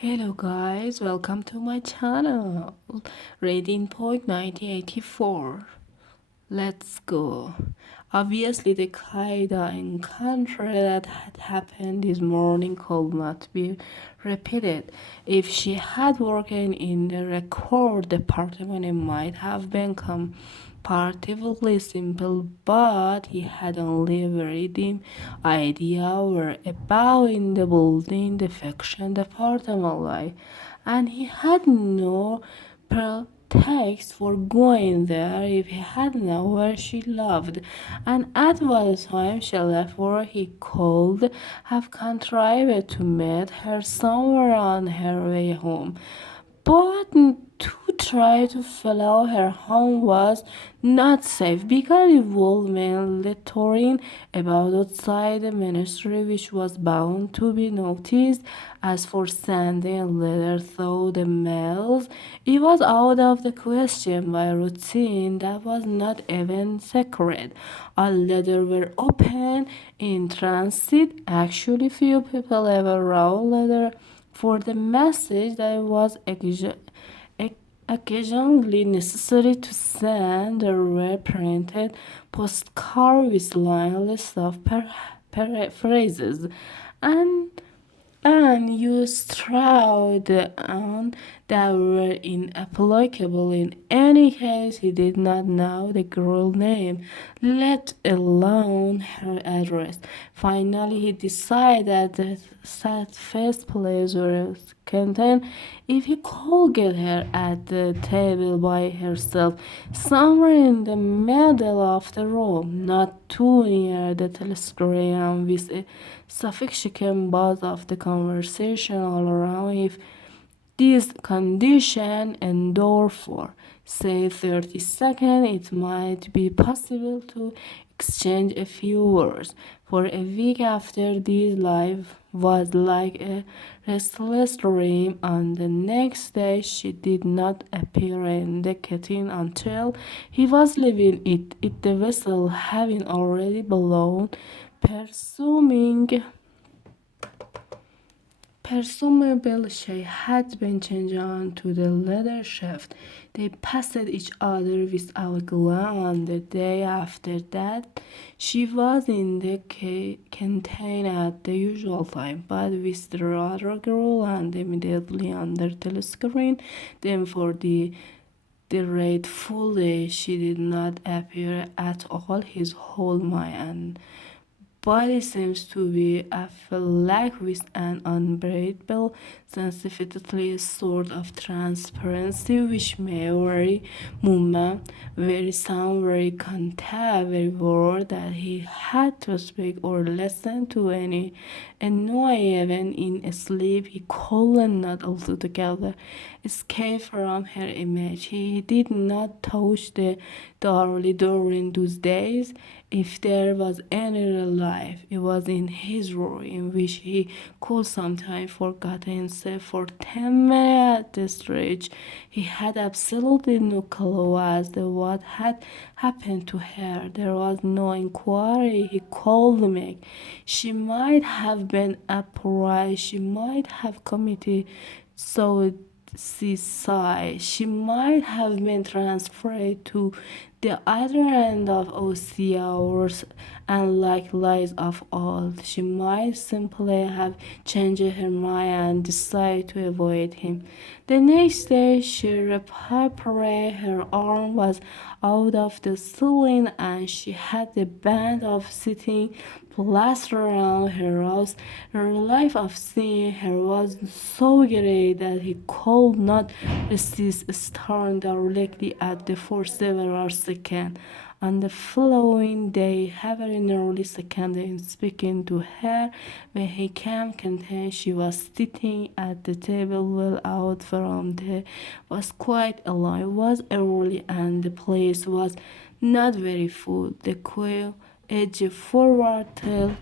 Hello guys, welcome to my channel. Reading point 1984. Let's go. Obviously, the Qaeda encounter that had happened this morning could not be repeated. If she had worked in the record department, it might have been comparatively simple, but he had only a very dim idea where about in the building the fiction department lay, and he had no pretext for going there if he had known where she lived, and at what time she left work he could have contrived to meet her somewhere on her way home. But to try to follow her home was not safe because it would mean littering about outside the ministry, which was bound to be noticed. As for sending a letter through the mails, it was out of the question by routine. That was not even secret. All letters were open in transit. Actually, few people ever wrote letter for the message that was occasionally necessary to send a reprinted postcard with line list of phrases and you strode on that were inapplicable. In any case, he did not know the girl's name, let alone her address. Finally, he decided that safest place was Kenton if he could get her at the table by herself, somewhere in the middle of the room, not too near the telescreen, with a sufficient buzz of the conversation all around. If this condition endure for, say, 30 seconds, it might be possible to exchange a few words. For a week after this, life was like a restless dream. On the next day, she did not appear in the kitchen until he was leaving it the vessel having already blown, presuming presumably she had been changed on to the leather shaft. They passed each other without a glance. The day after that, she was in the canteen at the usual time, but with the other girl and immediately under the screen. Then for the rate fully, she did not appear at all. His whole mind body seems to be filled with an unbearable sensitivity, a sort of transparency which may vary movement, very sound, very contact, very word that he had to speak or listen to any, and no even in sleep he could not altogether escape from her image. He did not touch the thoroughly during those days. If there was any real life, it was in his room, in which he could sometimes forget himself for 10 minutes at the stretch. He had absolutely no clue as to what had happened to her. There was no inquiry he could make. She might have been upright, she might have committed suicide, she might have been transferred to the other end of oceans, and like lies of old, she might simply have changed her mind and decided to avoid him. The next day, she repaid her arm was out of the ceiling, and she had the band of sitting plaster around her house. The relief of seeing her was so great that he could not resist staring directly at her for several seconds. On the following day, having nearly seconded in speaking to her, when he came content she was sitting at the table well out from the was quite alone. It was early and the place was not very full. The quail edged forward till